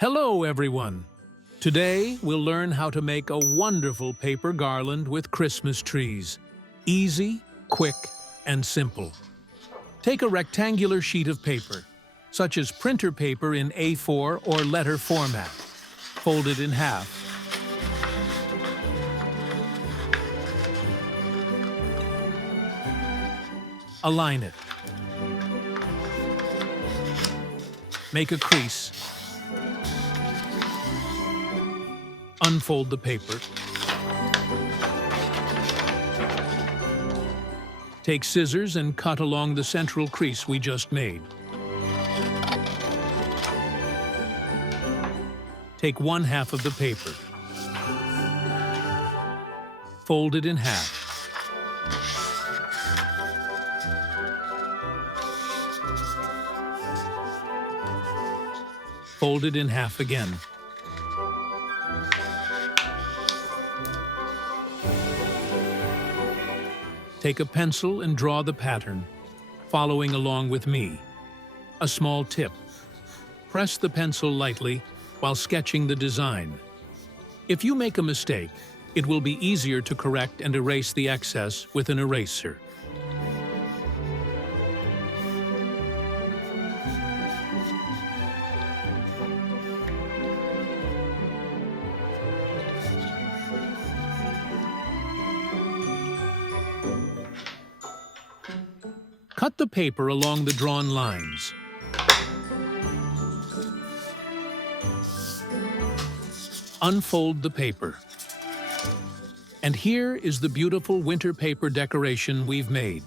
Hello, everyone! Today, we'll learn how to make a wonderful paper garland with Christmas trees. Easy, quick, and simple. Take a rectangular sheet of paper, such as printer paper in A4 or letter format. Fold it in half. Align it. Make a crease. Unfold the paper. Take scissors and cut along the central crease we just made. Take one half of the paper. Fold it in half. Fold it in half again. Take a pencil and draw the pattern, following along with me. A small tip. Press the pencil lightly while sketching the design. If you make a mistake, it will be easier to correct and erase the excess with an eraser. Cut the paper along the drawn lines. Unfold the paper. And here is the beautiful winter paper decoration we've made.